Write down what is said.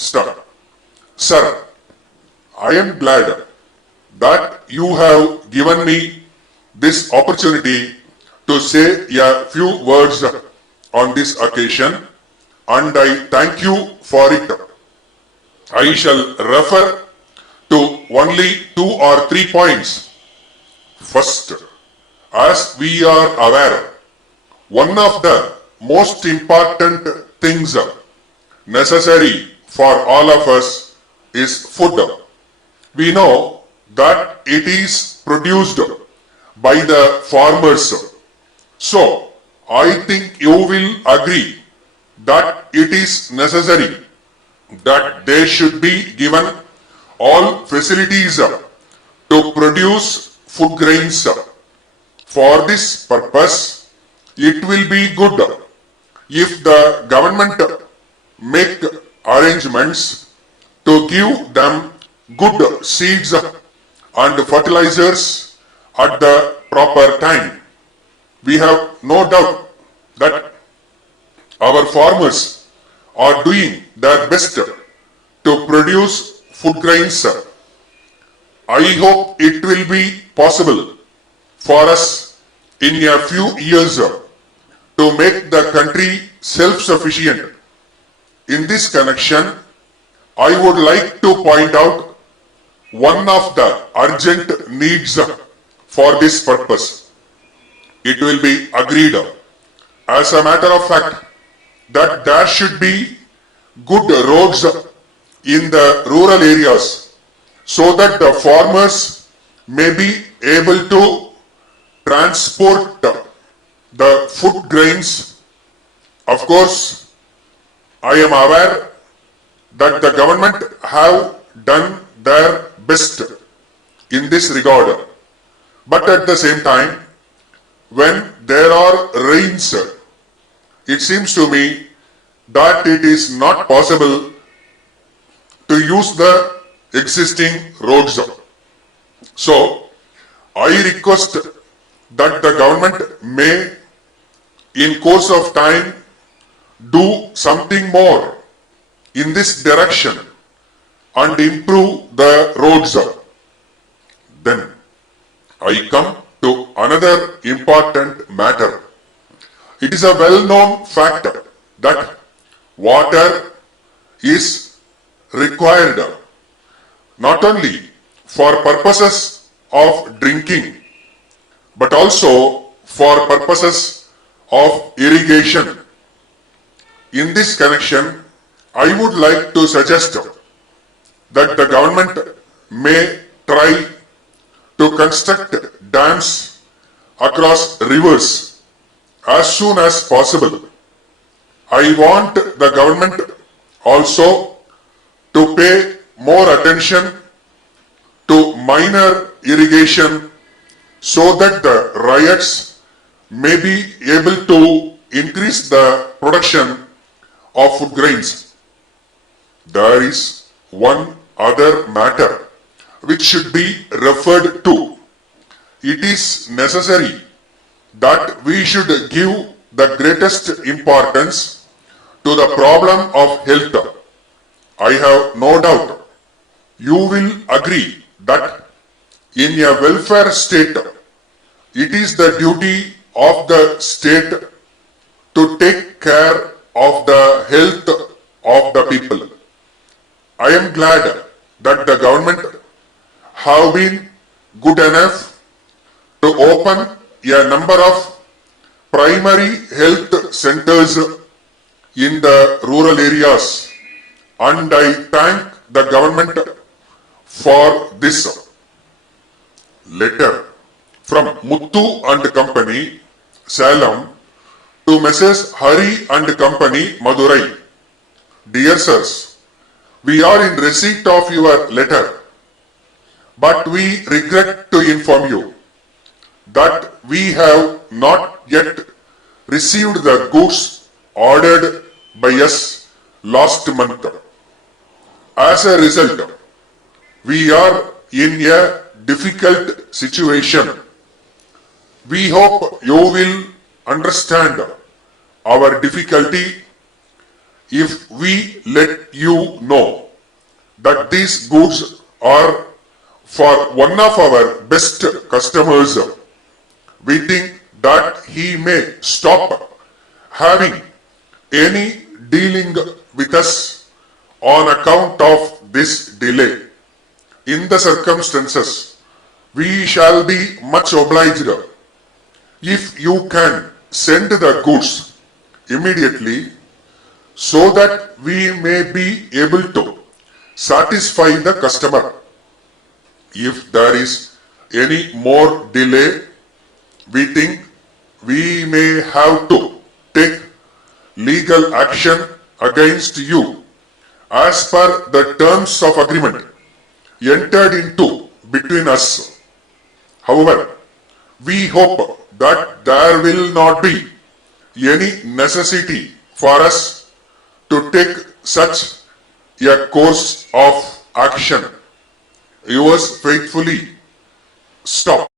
start. Sir, I am glad that you have given me this opportunity to say a few words on this occasion, and I thank you for it. I shall refer to only 2 or 3 points. First, as we are aware, one of the most important things necessary for all of us is food. We know that it is produced by the farmers. So, I think you will agree that it is necessary that they should be given all facilities to produce food grains. For this purpose, it will be good if the government make arrangements to give them good seeds and fertilizers at the proper time. We have no doubt that our farmers are doing their best to produce food grains. I hope it will be possible for us in a few years to make the country self-sufficient. In this connection, I would like to point out one of the urgent needs for this purpose. It will be agreed, as a matter of fact, that there should be good roads in the rural areas so that the farmers may be able to transport the food grains. Of course, I am aware that the government have done their best in this regard. But at the same time, when there are rains, it seems to me that it is not possible to use the existing roads. So, I request that the government may, in course of time, do something more in this direction and improve the roads. Then, I come to another important matter. It is a well-known fact that water is required not only for purposes of drinking but also for purposes of irrigation. In this connection, I would like to suggest that the government may try to construct dams across rivers as soon as possible. I want the government also to pay more attention to minor irrigation so that the ryots may be able to increase the production of food grains. There is one other matter which should be referred to. It is necessary that we should give the greatest importance to the problem of health. I have no doubt you will agree that in a welfare state, it is the duty of the state to take care of the health of the people. I am glad that the government have been good enough to open a number of primary health centers in the rural areas, and I thank the government for this. Letter from Muthu and Company, Salem, to Messrs. Hari and Company, Madurai. Dear sirs, we are in receipt of your letter, but we regret to inform you that we have not yet received the goods ordered by us last month. As a result, we are in a difficult situation. We hope you will understand our difficulty if we let you know that these goods are for one of our best customers, we think that he may stop having any dealing with us on account of this delay. In the circumstances, we shall be much obliged if you can send the goods immediately so that we may be able to satisfy the customer. If there is any more delay, we think we may have to take legal action against you as per the terms of agreement entered into between us. However, we hope that there will not be any necessity for us to take such a course of action. Yours faithfully, Stop.